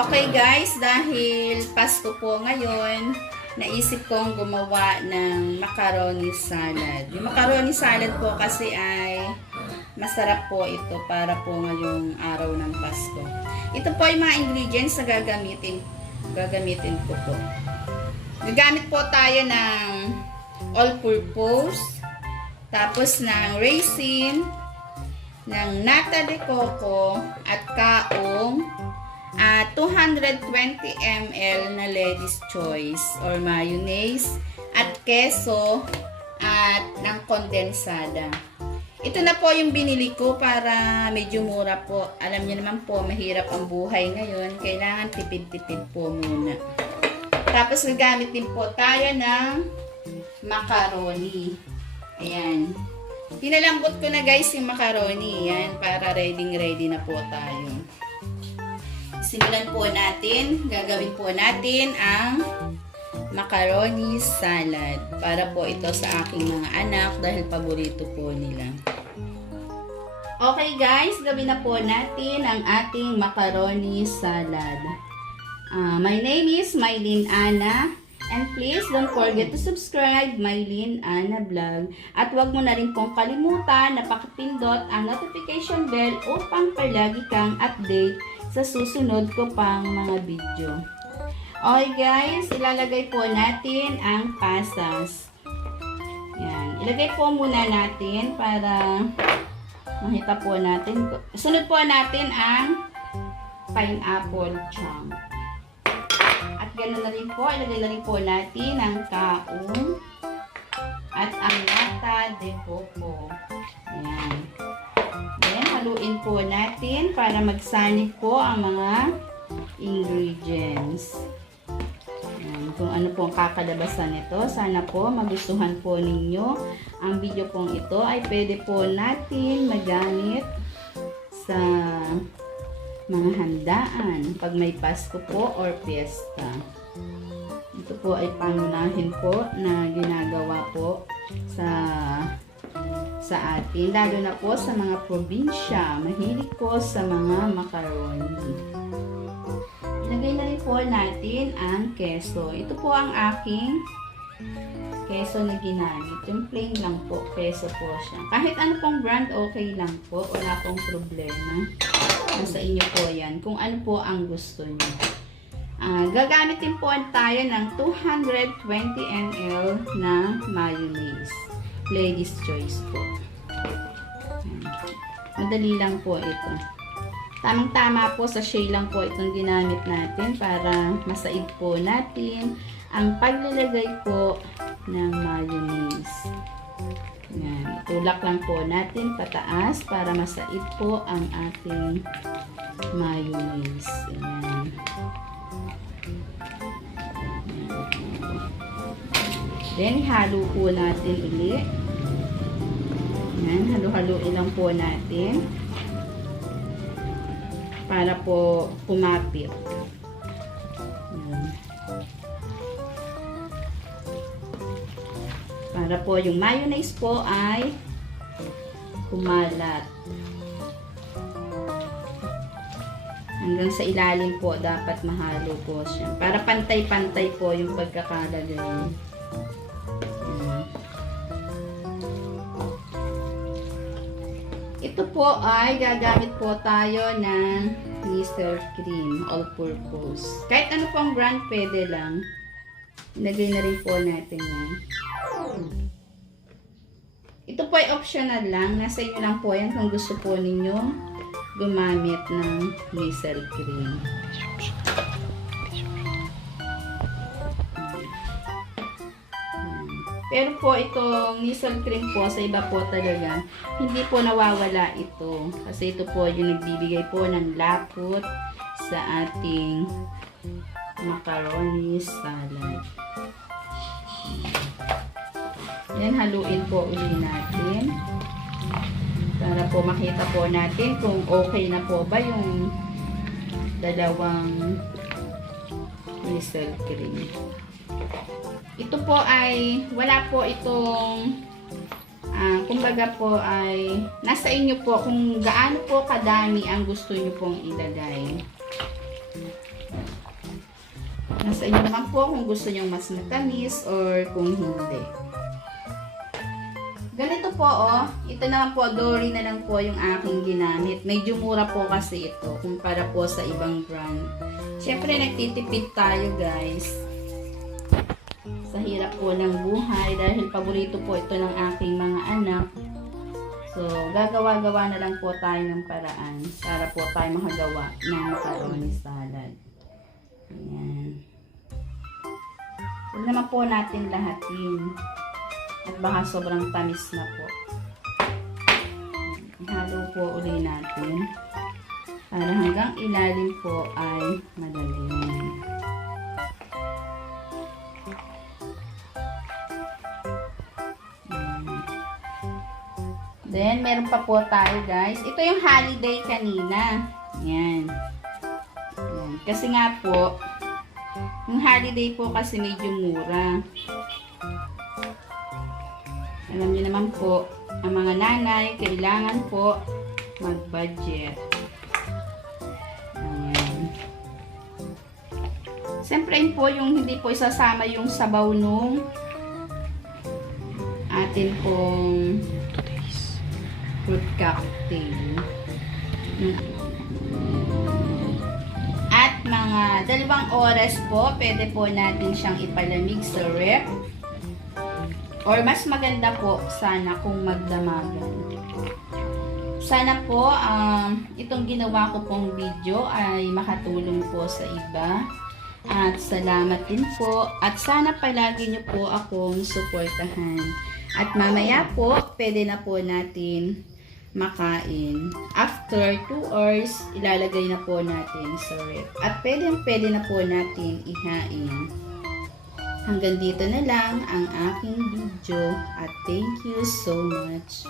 Okay guys, dahil Pasko po ngayon, naisip kong gumawa ng macaroni salad. Yung macaroni salad po kasi ay masarap po ito para po ngayong araw ng Pasko. Ito po yung mga ingredients na gagamitin ko po. Gagamit po tayo ng all-purpose, tapos ng raisin, ng nata de coco, at kaong, at 220 ml na Lady's Choice or mayonnaise, at keso, at ng kondensada. Ito na po yung binili ko para medyo mura po. Alam niyo naman po, mahirap ang buhay ngayon. Kailangan tipid-tipid po muna. Tapos gagamit din po tayo ng macaroni. Ayan. Pinalambot ko na guys yung macaroni. Ayan, para ready na po tayo. Simulan po natin. Gagawin po natin ang macaroni salad. Para po ito sa aking mga anak dahil paborito po nila. Okay guys, gawin na po natin ang ating macaroni salad. My name is Mylene Ana. And please don't forget to subscribe Mylene Ana Vlog. At huwag mo na rin pong kalimutan na pakipindot ang notification bell upang palagi kang update sa susunod ko pang mga video. Okay guys, ilalagay po natin ang pasas. Yan. Ilagay po muna natin para makita po natin. Sunod po natin ang pineapple chunk. At ganoon na rin po, ilagay na rin po natin ang kaong at ang nata de coco. Ayan. Then, haluin po natin para magsanib po ang mga ingredients. Ayan. Kung ano po ang kakalabasan nito, sana po magustuhan po ninyo. Ang video pong ito ay pwede po natin magamit sa mga handaan pag may Pasko po or piyesta. Ito po ay pangunahin po na ginagawa po sa atin, lalo na po sa mga probinsya. Mahilig po sa mga macaroni. Ilagay na rin po natin ang keso. Ito po ang aking keso na ginamit. Yung plain lang po, keso po siya. Kahit ano pong brand, okay lang po. Wala pong problema. Nasa inyo po yan. Kung ano po ang gusto nyo. Gagamit din po tayo ng 220 ml na mayonnaise. Lady's Choice po. Madali lang po ito. Tamang-tama po, sa shea lang po itong ginamit natin para masaid po natin ang paglalagay po ng mayonnaise. Yan. Itulak lang po natin pataas para masaid po ang ating mayonnaise. Yan. Then, halo po natin ulit. Yan. Halo-haloin lang po natin para po kumapit. Yan. Para po yung mayonnaise po ay kumalat. Hanggang sa ilalim po dapat mahalo po siya. Para pantay-pantay po yung pagkakalagay. Ito po ay gagamit po tayo ng Mr. Cream all-purpose. Kahit ano pong brand pwede lang. Ilagay na rin po natin yan. Ito po ay optional lang. Nasa inyo lang po yan kung gusto po ninyo gumamit ng Mr. Cream. Pero po itong Mr. Cream po, sa iba po talaga, hindi po nawawala ito. Kasi ito po yung nagbibigay po ng lapot sa ating macaroni salad. Yan, haluin po uli natin. Para po makita po natin kung okay na po ba yung dalawang Mr. Cream. Ito po ay, wala po itong, kumbaga po ay, nasa inyo po kung gaano po kadami ang gusto nyo pong ilagay. Nasa inyo naman po kung gusto nyo mas matamis or kung hindi. Ganito po, oh. Ito naman po, Dory na lang po yung aking ginamit. Medyo mura po kasi ito kumpara po sa ibang brand. Siyempre, nagtitipid tayo, guys. Sa hirap po ng buhay dahil paborito po ito ng aking mga anak. So, gagawa-gawa na lang po tayo ng paraan para po tayo makagawa ng macaroni salad. Ayan. Huwag naman po natin lahatin. At baka sobrang tamis na po. Ihalo po uli natin. Para hanggang ilalim po ay madali. Then, meron pa po tayo, guys. Ito yung holiday kanina. Yan. Yan. Kasi nga po, yung holiday po kasi medyo mura. Alam niyo naman po, ang mga nanay, kailangan po mag-budget. Ayan. Siyempre po, yung hindi po isasama yung sabaw nung atin pong fruit cocktail. At mga 2 oras po, pwede po natin siyang ipalamig sa ref. Or mas maganda po sana kung magdamagan. Sana po itong ginawa ko pong video ay makatulong po sa iba. At salamat din po. At sana palagi nyo po akong suportahan. At mamaya po, pwede na po natin makain. After 2 hours, ilalagay na po natin sa ref. At pwede na po natin ihain. Hanggang dito na lang ang aking video. At thank you so much.